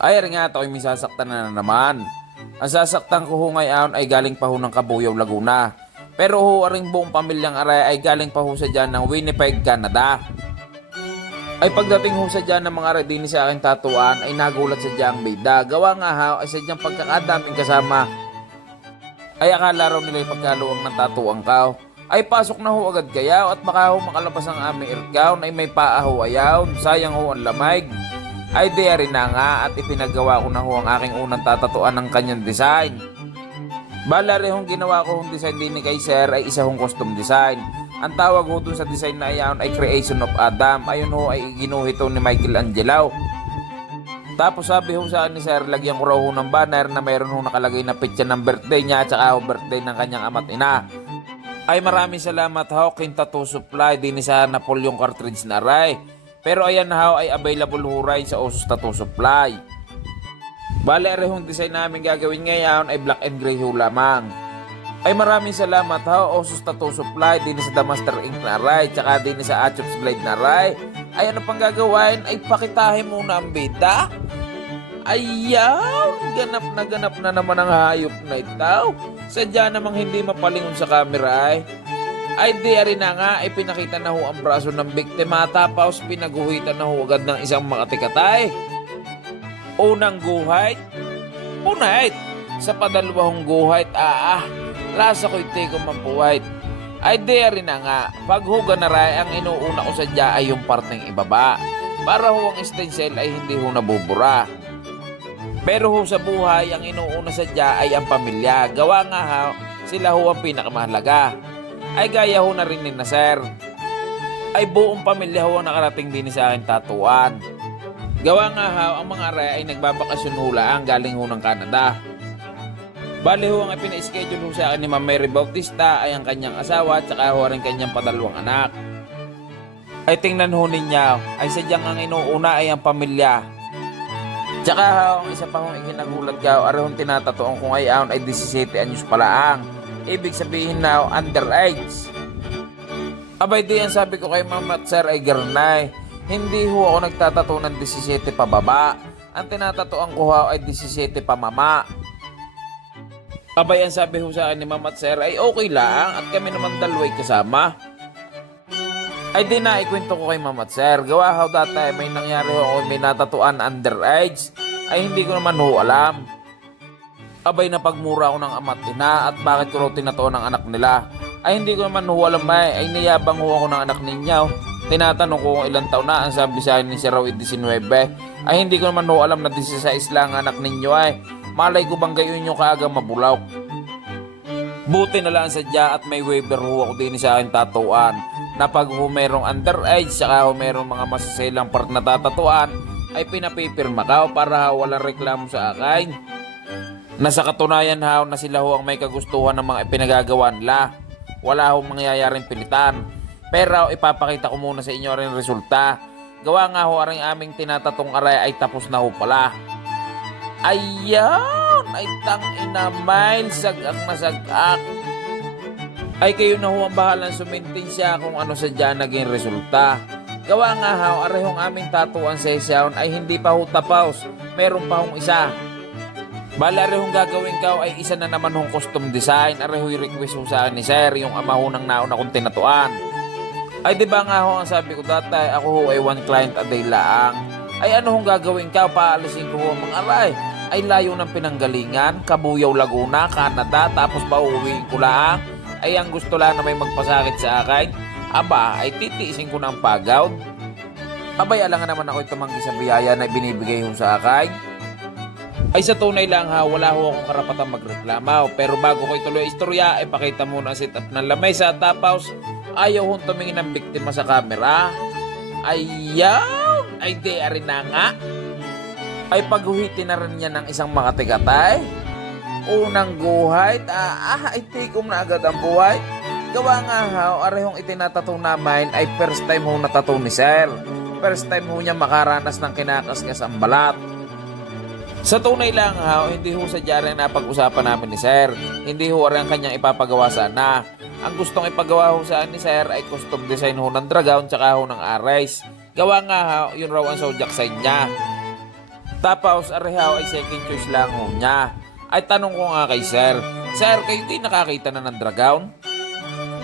Ay, rin nga ito ay may sasaktan na naman. Ang sasaktan ko ho ngayon ay galing pa ho ng Kabuyaw, Laguna. Pero ho, aring buong pamilyang aray ay galing pa ho sa dyan ng Winnipeg, Canada. Ay pagdating ho sa dyan ng mga aray din sa aking tatuan ay nagulat sa dyan bida. Gawa nga ha, ay sa dyan pagkakadaming kasama. Ay akala raw nila yung pagkaluwang ng tatuan ka. Ay pasok na ho agad kayaw at baka ho makalabas ang aming irkaw ay may paa ho ayaw. Sayang ho ang lamay. Ay diary na nga at ipinagawa ko na ho ang aking unang tatatuan ng kanyang design. Bala rin hong ginawa ko hong design din ni kay Sir ay isa hong custom design. Ang tawag ho dun sa design na iyan ay Creation of Adam. Ayun ho ay ginuhit ho ni Michelangelo. Tapos sabi ho sa akin ni Sir, lagyan ko raw ho ng banner na mayroon ho nakalagay na picture ng birthday niya at saka ho birthday ng kanyang ama't ina. Ay maraming salamat ho king tattoo supply din sa Napoleon cartridge na aray. Pero ayan na ho ay available ho rin sa Osus Tattoo Supply. Bale arehong design namin gagawin ngayon ay black and gray ho lamang. Ay maraming salamat ho Osus Tattoo Supply din sa The Master Ink na aray tsaka din sa Achops Blade na aray. Ay ano pang gagawin ay pakitahin muna ang bida. Ayaw, ganap na naman ang hayop na ito. Sadya namang hindi mapalingon sa camera ay. Ay diary na nga ay pinakita na ho ang braso ng biktima tapos pinaguhitan na ho agad ng isang makatikatay. Unang guhit, punahit. Sa padalawang guhit, lasa ko'y teko mampuhit. Ay diary na nga, paghuga na rin ang inuuna ko sadya ay yung parteng ibaba. Para ho ang stencil ay hindi ho nabubura. Pero ho sa buhay, ang inuuna sadya ay ang pamilya. Gawa nga ha, sila ho ang pinakamahalaga. Ay gaya ho na rin ni na Sir. Ay buong pamilya ho ang nakarating din sa aking tatuan. Gawa nga ha, ang mga aray ay nagbabakasyon ho lang galing ho ng Canada. Bali ho ang ipina-schedule ho sa akin ni Ma'am Mary Bautista ay ang kanyang asawa at saka ho rin kanyang padalawang anak. Ay tingnan ho ninyo, ay sadyang ang inuuna ay ang pamilya. Tsaka ho, ang isa pa hong ikinagulat ka, arehong tinatatuan ko ngayon ay 17 anyos pa lang. Ibig sabihin na underage. Abay di yan sabi ko kay Mama at Sir ay garnay. Hindi ho ako nagtatato ng 17 pababa. Ang tinatatuan ko ho ay 17 pamama. Abay yan sabi ho sa akin ni Mama at Sir ay okay lang at kami naman dalaway kasama. Ay di na ikwento ko kay Mama at Sir. Gawa ho dati may nangyari ho ako may natatuan underage. Ay hindi ko naman ho alam. Abay na pagmura ako ng ama't ina at bakit ko raw tinatuan ng anak nila. Ay hindi ko naman ho alam ay niyabang ho ako ng anak ninyo. Tinatanong ko kung ilang taon na ang sabi sa akin ni Sir raw 19. Ay hindi ko naman ho alam na 16 lang anak ninyo ay. Malay ko bang gayon nyo kaagang mabulaw. Buti na lang sadya at may waiver ho ako din sa akin tatuan. Na pag ho merong underage saka ho merong mga masasailang part na tatatuan ay pinapipirma ka para walang reklamo sa akin. Nasa katunayan ha na sila ho ang may kagustuhan ng mga ipinagagawa nila. Wala ho mangyayaring pilitan. Pero ipapakita ko muna sa inyo rin resulta. Gawa nga ho rin aming tinatatong aray ay tapos na ho pala. Ayan! Ay tang ina mile, sagak na sagak. Ay kayo na ho ang bahalang sumintin siya kung ano sadya naging resulta. Gawa nga ha, arehong aming tatuan session ay hindi pa ho tapos. Meron pa hong isa. Bala arehong gagawin ka ay isa na naman hong custom design. Areho'y request ho sa akin ni Sir, yung ama ho ng nauna kong tinatuan. Ay di ba nga ho ang sabi ko dati, ako ho ay one client a day lang. Ay ano hong gagawin ka, paalisin ko ho mga aray. Ay layo ng pinanggalingan, Kabuyaw, Laguna, Canada, tapos pauwiin ko lang. Ay ang gusto lang na may magpasakit sa akin, aba ay titiisin ko ng pagawd. Abay alangan naman ako tumanggi sa biyaya na binibigay ho sa akin. Ay sa tunay lang ha, wala ho akong karapatang magreklamo. Pero bago ko ituloy istorya, ay pakita muna ang setup ng lamesa. Tapos ayaw hong tumingin ng biktima sa camera. Ayaw! Ay di rin na nga. Ay paghuhitin na rin niya ng isang makatikatay. Unang guhit, ay tikom na agad ang buhay. Gawa nga ha, arehong itinatato namin ay first time ho natato ni Sir. First time ho niya makaranas ng kinakaskas ang balat. Sa tunay lang ha, hindi ho sadya rin napag-usapan namin ni Sir. Hindi ho rin ang kanyang ipapagawa sana. Ang gustong ipagawa ho sa ni Sir ay custom design ho ng dragon tsaka ho ng ares. Gawa nga ha, yun raw ang zodiac sign niya. Tapos arehaw ay second choice lang ho niya. Ay tanong ko nga kay Sir, Sir, kayo di nakakita na ng dragon?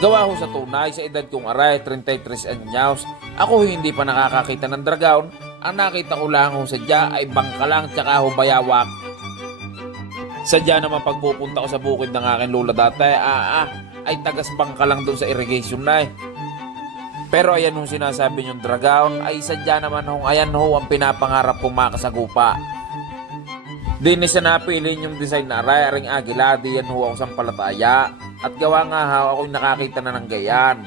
Gawa ho sa tunay, sa edad kong aray, 33 anyos, ako hindi pa nakakakita ng dragon. Ang nakita ko lang ho sadya ay bangkalang tsaka ho bayawak. Sadya naman pagpupunta ko sa bukid ng aking lula dati, ay tagas bangkalang doon sa irrigation na eh. Pero ayan ho sinasabi niyong dragon, ay sadya naman ho, ayan ho ang pinapangarap kong makasagupa. Di ni sa napili yung design na aray, aring agila, di yan ho ako sampalataya. At gawa nga ha, ako'y nakakita na ng gayan.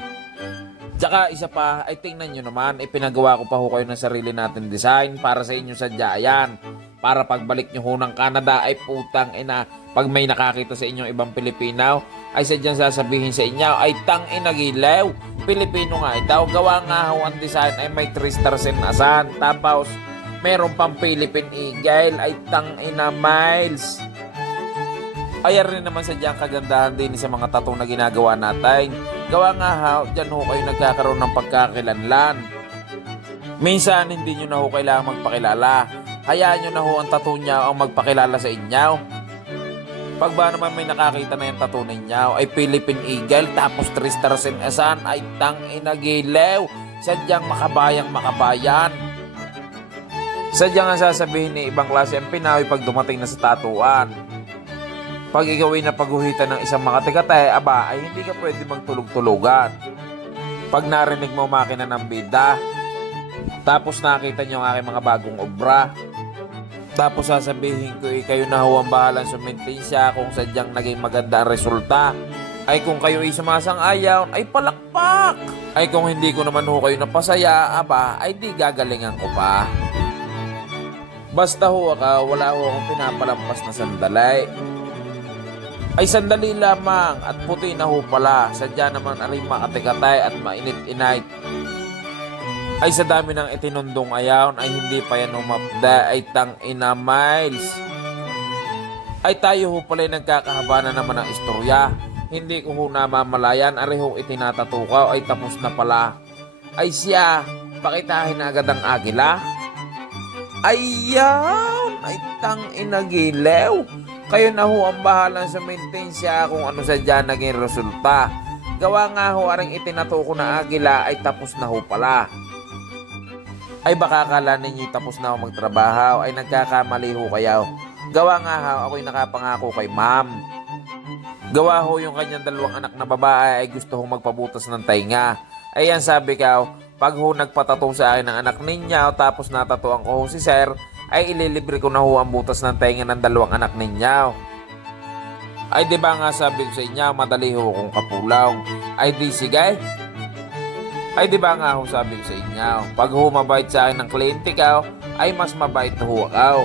Tsaka isa pa, ay tingnan nyo naman, ipinagawa ko pa ho kayo ng sarili natin design para sa inyo sadya yan. Para pagbalik nyo ho ng Canada ay putang ina, pag may nakakita sa inyong ibang Pilipino, ay sadyang sasabihin sa inyo, ay tang inagilaw. Pilipino nga ito, gawa nga ho ang design ay may 3 stars in asan. Tapos, meron pang Philippine Eagle, ay tang ina miles. Ayan rin naman sadyang kagandahan din sa mga tattoo na ginagawa natin. Gawa nga ha, dyan ho kayo nagkakaroon ng pagkakilanlan. Minsan hindi nyo na ho kailangan magpakilala. Hayaan nyo na ho ang tattoo niya ang magpakilala sa inyo. Pag ba naman may nakakita na yung tattoo ninyo ay Philippine Eagle tapos 3 stars in asan ay tang inagilew. Sadyang makabayan. Sadyang ang sasabihin ni ibang klase ang Pinoy pag dumating na sa tatuan. Pag ikaw ay napaguhitan ng isang makati-kate, aba, ay hindi ka pwede magtulog-tulugan. Pag narinig mo makina ng bida, tapos nakita nyo ang aking mga bagong obra, tapos sasabihin ko, kayo na ho ang bahalang sumintin siya kung sadyang naging maganda ang resulta. Ay kung kayo ay sumasang-ayaw, ay palakpak. Ay kung hindi ko naman ho kayo napasaya, aba, ay di gagalingan ko pa. Basta ho wala ho akong pinapalampas na sandalay. Ay sandali lamang at puti na ho pala. Sadya naman aring makati-katay at mainit-init. Ay sa dami ng itinundong ayaw ay hindi pa yan umapda ay tang ina miles. Ay tayo ho pala nagkakahaba na naman ng istorya. Hindi ko ho namamalayan ari ho itinatatukaw ay tapos na pala. Ay siya, pakitahin na agad ang agila. Ayan, ay tang inagilew. Kayo na ho ang bahalang sa maintensya kung ano sadya naging resulta. Gawa nga ho aring itinatuko na agila ay tapos na ho pala. Ay baka akala ninyo tapos na ho magtrabaho ay nagkakamali ho kayo. Gawa nga ho ako'y nakapangako kay ma'am. Gawa ho yung kanyang 2 anak na babae ay gusto hong magpabutas ng tainga. Ayan sabi ko, pag ho nagpatato sa akin ng anak ninyo tapos natatuan ko ho si sir, ay ililibre ko na ho ang butas ng tainga ng 2 anak ninyo. Ay di ba nga sabi ko sa inyo, madali ho kung kapulaw. Ay di sige. Ay di ba nga ho sabi ko sa inyo, pag ho mabait sa akin ng kliyente ko, ay mas mabait ho ako.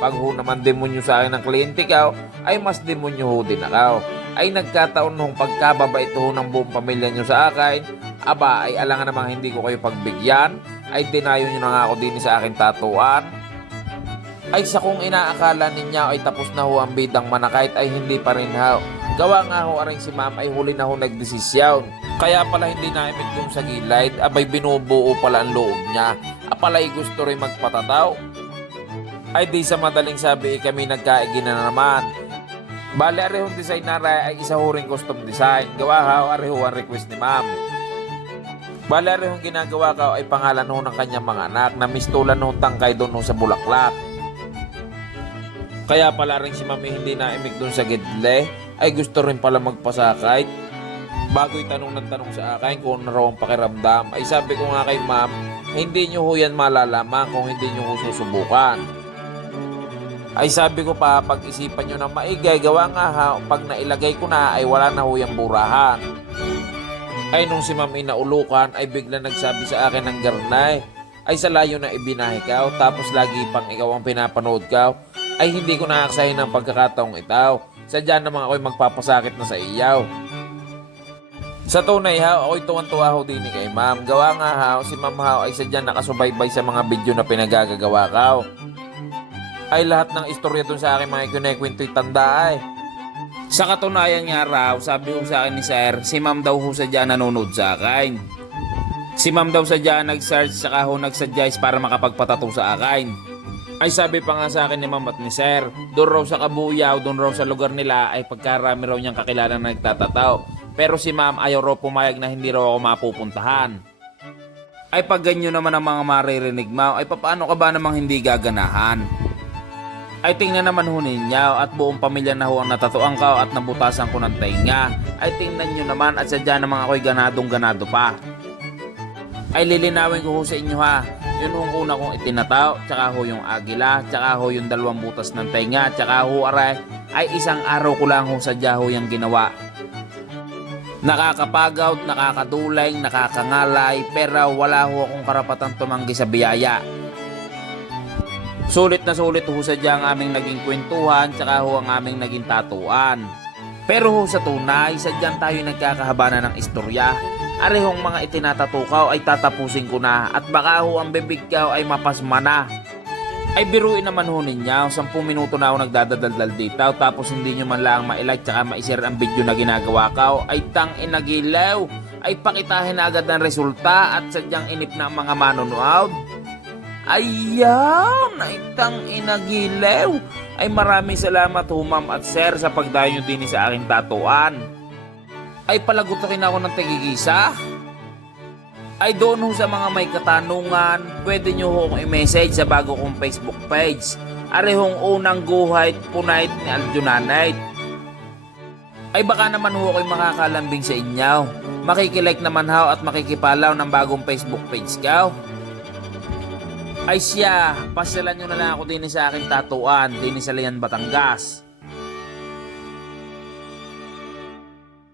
Pag ho naman demonyo sa akin ng kliyente ko, ay mas demonyo ho din ako. Ay nagkataon nung pagkababait ho ng buong pamilya nyo sa akin, aba ay alangan namang hindi ko kayo pagbigyan, ay dinayo nyo na nga ako din sa aking tatuan. Ay sa kung inaakala ninyo ay tapos na ho ang bidang manakait ay hindi pa rin ho. Gawa nga ho aring si ma'am ay huli na ho nagdesisyon. Kaya pala hindi naimik dun sa gilid, abay binubuo pala ang loob niya. Apalay gusto rin magpatataw. Ay di sa madaling sabi kami nagkaigin na naman. Bale arehong design na ay isa ho ring custom design. Gawa ho areho ang request ni ma'am. Bale arehong ginagawa ka ay pangalan ho ng kanyang mga anak na mistulan ho tangkay doon ho sa bulaklak. Kaya pala rin si mami hindi naimik doon sa gidle, ay gusto rin pala magpasakay. Bago'y tanong ng tanong sa akin kung ano raw ang pakiramdam, ay sabi ko nga kay ma'am, hindi nyo ho yan malalaman kung hindi nyo ho susubukan. Ay sabi ko pa, pag-isipan nyo ng maigay, gawa nga ha, pag nailagay ko na ay wala na ho yung burahan. Ay nung si ma'am inaulukan, ay bigla nagsabi sa akin ng garnay, ay sa layo na ibinahe ka, tapos lagi pang ikaw ang pinapanood ka, ay hindi ko naaksahin ng pagkakataong itaw. Sadya naman ako'y magpapasakit na sa iyaw. Sa tunay ha, ako'y tuwan-tuwa ho din kay ma'am. Gawa nga ha, si ma'am ha ay sadya nakasubaybay sa mga video na pinagagagawa ka. Ay lahat ng istorya dun sa akin mga kinekwinto'y tanda ay. Sa katunayan nga raw, sabi ho sa akin ni sir, si ma'am daw ho sadya nanonood sa akin. Si ma'am daw sadya nag-search saka ho nag-suggest para makapagpatato sa akin. Ay sabi pa nga sa akin ni Ma'am at ni Sir, doon raw sa Kabuyaw, doon raw sa lugar nila ay pagkarami raw niyang kakilala na nagtatataw. Pero si Ma'am ayaw raw pumayag na hindi raw ako mapupuntahan. Ay pag ganyo naman ang mga maririnig mo, ay papaano ka ba namang hindi gaganahan? Ay tingnan naman ho ninyo at buong pamilya na ho ang natatuan ko at nabutasan ko ng tainga. Ay tingnan nyo naman at sadya naman ako'y ganadong-ganado pa. Ay lilinawin ko ho sa inyo ha. Yun ang una kong itinataw, tsaka ho yung agila, tsaka ho yung 2 butas ng tainga, tsaka ho aray, ay isang araw ko lang ho sadya ho yung ginawa. Nakakapagod, nakakadulay, nakakangalay, pero wala ho akong karapatang tumanggi sa biyaya. Sulit na sulit ho sadya ang aming naging kwentuhan, tsaka ho ang aming naging tatuan. Pero ho sa tunay, sadyang tayo nagkakahaba na ng istorya. Arehong mga itinatatukaw ay tatapusin ko na at baka ho ang bibig ko ay mapasma na. Ay biruin naman ho ninyo, 10 minuto na ako nagdadaldal dito tapos hindi nyo man lang ma-like tsaka ma-share ang video na ginagawa ko ay tang inagilaw. Ay pakitahin na agad ang resulta at sadyang inip na ang mga manonood. Ayan, ay tang inagilaw. Ay maraming salamat ho Ma'am at Sir sa pagdayo nyo din sa aking tatuan. Ay palagutukin ako ng tigigisa. Ay doon ho sa mga may katanungan, pwede nyo ho akong i-message sa bago kong Facebook page. Arehong unang guhit punait ni Aljunanite. Ay baka naman ho ako'y makakalambing sa inyo. Makikilike naman ho at makikipalaw ng bagong Facebook page ko. Ay siya, pasyalan nyo na lang ako din sa aking tatuan, din sa Lian, Batangas.